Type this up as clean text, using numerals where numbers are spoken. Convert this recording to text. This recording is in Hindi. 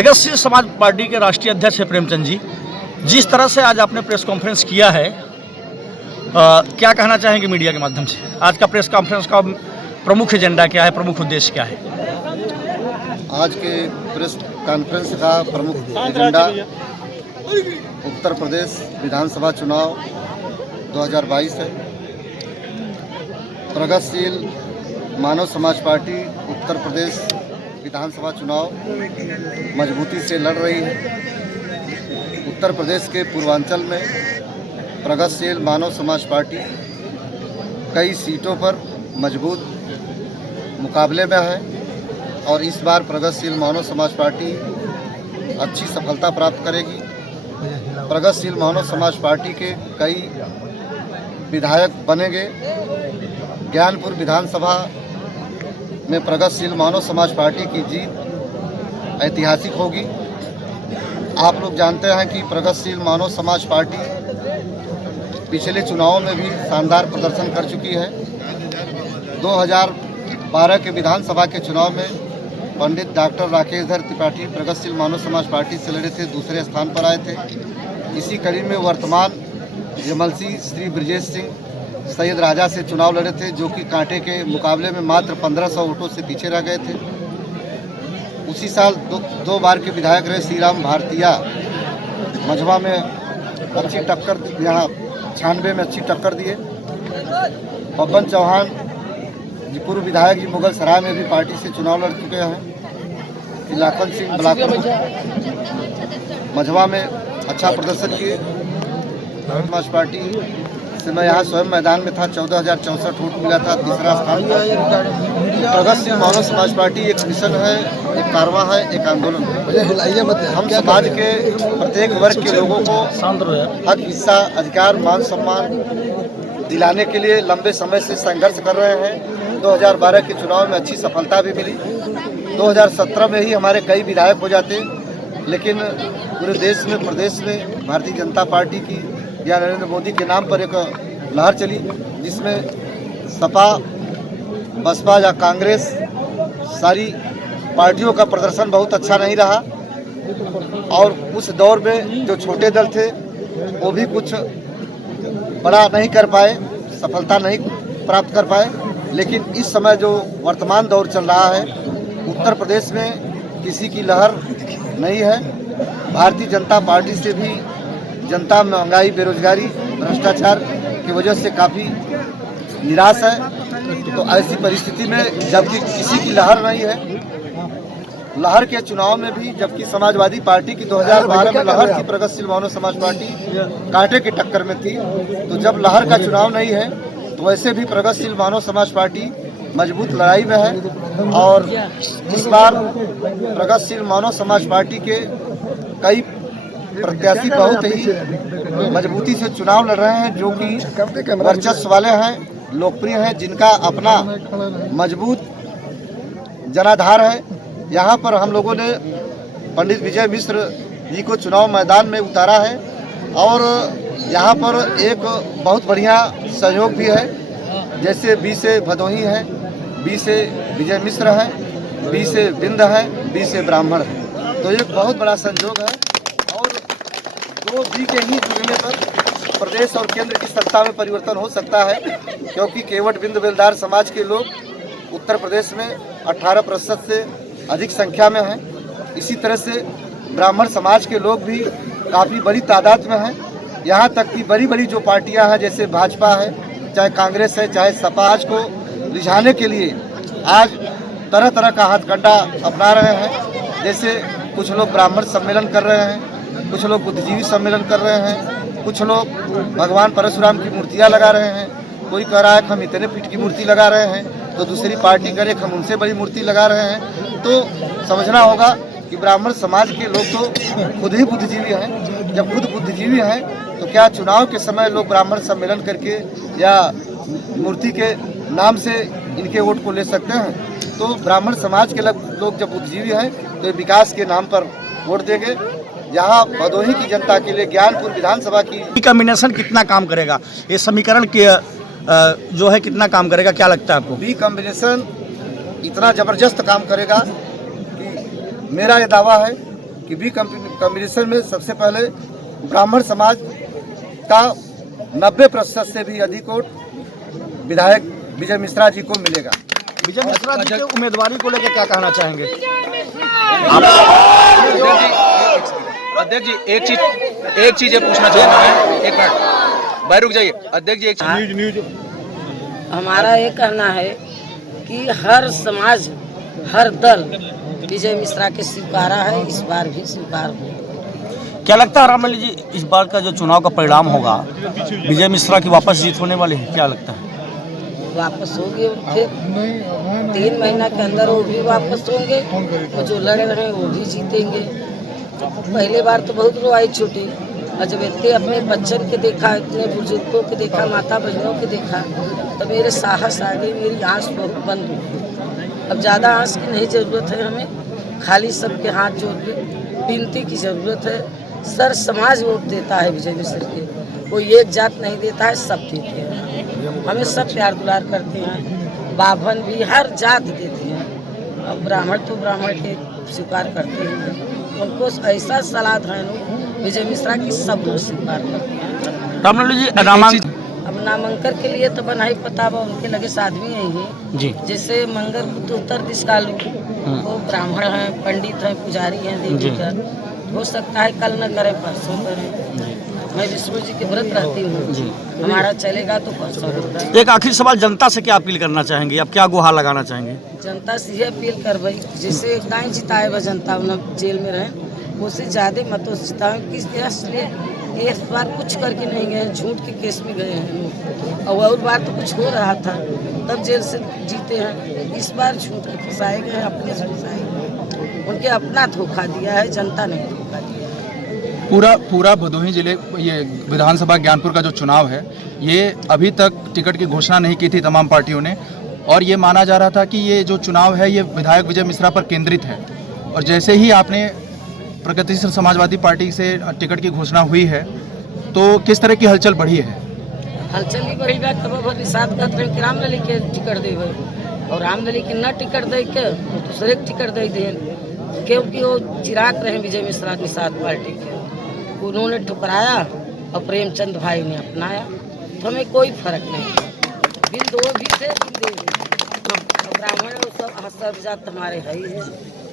प्रगतिशील समाज पार्टी के राष्ट्रीय अध्यक्ष है प्रेमचंद जी, जिस तरह से आज आपने प्रेस कॉन्फ्रेंस किया है, क्या कहना चाहेंगे मीडिया के माध्यम से? आज का प्रेस कॉन्फ्रेंस का प्रमुख एजेंडा क्या है, प्रमुख उद्देश्य क्या है? आज के प्रेस कॉन्फ्रेंस का प्रमुख एजेंडा उत्तर प्रदेश विधानसभा चुनाव 2022 है। प्रगतिशील मानव समाज पार्टी उत्तर प्रदेश विधानसभा चुनाव मजबूती से लड़ रही है। उत्तर प्रदेश के पूर्वांचल में प्रगतिशील मानव समाज पार्टी कई सीटों पर मजबूत मुकाबले में है और इस बार प्रगतिशील मानव समाज पार्टी अच्छी सफलता प्राप्त करेगी। प्रगतिशील मानव समाज पार्टी के कई विधायक बनेंगे। ज्ञानपुर विधानसभा में प्रगतिशील मानव समाज पार्टी की जीत ऐतिहासिक होगी। आप लोग जानते हैं कि प्रगतिशील मानव समाज पार्टी पिछले चुनावों में भी शानदार प्रदर्शन कर चुकी है। 2012 के विधानसभा के चुनाव में पंडित डॉक्टर राकेश धर त्रिपाठी प्रगतिशील मानव समाज पार्टी से लड़े थे, दूसरे स्थान पर आए थे। इसी कड़ी में वर्तमान जमलसी श्री ब्रजेश सिंह सैयद राजा से चुनाव लड़े थे, जो कि कांटे के मुकाबले में मात्र 1500 वोटों से पीछे रह गए थे। उसी साल दो बार के विधायक रहे श्री राम भारतीया मझवा में अच्छी टक्कर, यहाँ 96 में अच्छी टक्कर दिए। पवन चौहान जी पूर्व विधायक जी मुगल सराय में भी पार्टी से चुनाव लड़ चुके हैं। इलाकन सिंह बलाकुर मझवा में अच्छा प्रदर्शन किए। समाज पार्टी से मैं यहाँ स्वयं मैदान में था, 14,064 वोट मिला था, तीसरा स्थान था। प्रगतिशील मानव समाज पार्टी एक मिशन है, एक कारवां है, एक आंदोलन है। हम समाज के प्रत्येक वर्ग के लोगों को हक, हिस्सा, अधिकार, मान सम्मान दिलाने के लिए लंबे समय से संघर्ष कर रहे हैं। 2012 के चुनाव में अच्छी सफलता भी मिली। 2017 में ही हमारे कई विधायक हो जाते, लेकिन पूरे देश में, प्रदेश में भारतीय जनता पार्टी की या नरेंद्र मोदी के नाम पर एक लहर चली, जिसमें सपा, बसपा या कांग्रेस सारी पार्टियों का प्रदर्शन बहुत अच्छा नहीं रहा और उस दौर में जो छोटे दल थे वो भी कुछ बड़ा नहीं कर पाए, सफलता नहीं प्राप्त कर पाए। लेकिन इस समय जो वर्तमान दौर चल रहा है, उत्तर प्रदेश में किसी की लहर नहीं है। भारतीय जनता पार्टी से भी जनता महंगाई, बेरोजगारी, भ्रष्टाचार की वजह से काफ़ी निराश है। तो ऐसी परिस्थिति में जबकि किसी की लहर नहीं है, लहर के चुनाव में भी जबकि समाजवादी पार्टी की 2012 में लहर थी, प्रगतिशील मानव समाज पार्टी कांटे की टक्कर में थी। तो जब लहर का चुनाव नहीं है तो वैसे भी प्रगतिशील मानव समाज पार्टी मजबूत लड़ाई में है। और इस बार प्रगतिशील मानव समाज पार्टी के कई प्रत्याशी बहुत ही मजबूती से चुनाव लड़ रहे हैं, जो कि वर्चस्व वाले हैं, लोकप्रिय हैं, जिनका अपना मजबूत जनाधार है। यहाँ पर हम लोगों ने पंडित विजय मिश्र जी को चुनाव मैदान में उतारा है और यहाँ पर एक बहुत बढ़िया सहयोग भी है। जैसे बी से भदोही है, बी से विजय मिश्र है, बी से बिंद है, बी से ब्राह्मण है। तो एक बहुत बड़ा संयोग है और दो बी के ही जुड़ने पर प्रदेश और केंद्र की सत्ता में परिवर्तन हो सकता है, क्योंकि केवट बिंद बेलदार समाज के लोग उत्तर प्रदेश में 18% से अधिक संख्या में हैं। इसी तरह से ब्राह्मण समाज के लोग भी काफ़ी बड़ी तादाद में हैं। यहाँ तक कि बड़ी बड़ी जो पार्टियाँ हैं, जैसे भाजपा है, चाहे कांग्रेस है, चाहे सपा, आज को रिझाने के लिए आज तरह तरह का हथकंडा अपना रहे हैं। जैसे कुछ लोग ब्राह्मण सम्मेलन कर रहे हैं, कुछ लोग बुद्धिजीवी सम्मेलन कर रहे हैं, कुछ लोग भगवान परशुराम की मूर्तियाँ लगा रहे हैं। कोई कह रहा है कि हम इतने फीट की मूर्ति लगा रहे हैं, तो दूसरी पार्टी करे कि हम उनसे बड़ी मूर्ति लगा रहे हैं। तो समझना होगा कि ब्राह्मण समाज के लोग तो खुद ही बुद्धिजीवी हैं। जब खुद बुद्धिजीवी हैं तो क्या चुनाव के समय लोग ब्राह्मण सम्मेलन करके या मूर्ति के नाम से इनके वोट को ले सकते हैं? तो ब्राह्मण समाज के लोग जब बुद्धिजीवी हैं तो विकास के नाम पर वोट देंगे। यहाँ भदोही की जनता के लिए ज्ञानपुर विधानसभा की कॉम्बिनेशन कितना काम करेगा, ये समीकरण के जो है कितना काम करेगा, क्या लगता है आपको? बी कॉम्बिनेशन इतना ज़बरदस्त काम करेगा कि मेरा ये दावा है कि बी कॉम्बिनेशन में सबसे पहले ब्राह्मण समाज का 90% से भी अधिक वोट विधायक विजय मिश्रा जी को मिलेगा। विजय मिश्रा जी के उम्मीदवारी को लेकर क्या कहना चाहेंगे? अध्यक्ष जी एक चीज ये पूछना चाहूंगा मैं, एक मिनट भाई रुक जाइए। अध्यक्ष जी एक चीज, हमारा ये कहना है कि हर समाज हर दल विजय मिश्रा के स्वीकारा है, इस बार भी स्वीकार हो। क्या लगता है रामलली जी, इस बार का जो चुनाव का परिणाम होगा, विजय मिश्रा की वापस जीत होने वाली है? क्या लगता है? वापस होंगे फिर 3 महीना के अंदर वो भी वापस होंगे, वो जो लड़ रहे हैं वो भी जीतेंगे। पहले बार तो बहुत रोआई छूटी, और जब इतने अपने बच्चन के देखा, इतने बुजुर्गों के देखा, माता बहनों के देखा, तो मेरे साहस आ गई, मेरी आँख बहुत बंद हो गई। अब ज़्यादा आँख की नहीं ज़रूरत है हमें, खाली सबके हाथ जोड़ के विनती की ज़रूरत है। सर समाज वोट देता है विजय मिश्रा के, कोई एक जात नहीं देता है, सब देते हैं। हमें सब प्यार दुलार करते हैं, बाभन भी हर जात देते हैं। अब ब्राह्मण तो ब्राह्मण के स्वीकार करते हैं, उनको ऐसा सलाह है विजय मिश्रा की, सब लोग स्वीकार करते हैं। रामलली जी अब नामांकन के लिए तो बनाई पता बा, उनके लगे आदमी है जी, जैसे मंगल पुत्र उत्तर दिश कालू, वो ब्राह्मण हैं, पंडित हैं, पुजारी हैं देवी का। हो सकता है कल न करें परसों करें। मैं विष्णु जी के व्रत रहती हूँ, हमारा चलेगा तो परसों होता है। एक आखिरी सवाल, जनता से क्या अपील करना चाहेंगे? आप क्या गुहार लगाना चाहेंगे? जनता से ये अपील कर भाई, जैसे दाएँ जिताए वह जनता उन्हें जेल में रहे, उससे ज़्यादा मतों से जिताएं। किस इसलिए कि इस बार कुछ करके नहीं गए, झूठ के केस में गए हैं लोग, और बार तो कुछ हो रहा था तब जेल से जीते हैं। इस बार झूठ के फंसाए गए, अपने से फंसाए गए, उनके अपना धोखा दिया है, जनता ने धोखा दिया है। पूरा भदोही जिले, ये विधानसभा ज्ञानपुर का जो चुनाव है, ये अभी तक टिकट की घोषणा नहीं की थी तमाम पार्टियों ने, और ये माना जा रहा था कि ये जो चुनाव है ये विधायक विजय मिश्रा पर केंद्रित है। और जैसे ही आपने प्रगतिशील समाजवादी पार्टी से टिकट की घोषणा हुई है, तो किस तरह की हलचल बढ़ी है? हलचल ही बढ़ी बा, तब भर निषाद कहते हैं कि रामलली के टिकट दे, और रामलली के न टिकट दे के दूसरे के टिकट दे दें, क्योंकि वो चिराग रहे विजय मिश्रा निषाद पार्टी के, उन्होंने ठुकराया और प्रेमचंद भाई ने अपनाया, तो हमें कोई फर्क नहीं। बिन दो भी थे, बिन दे भी, ब्राह्मण सब जात हमारे है ही है।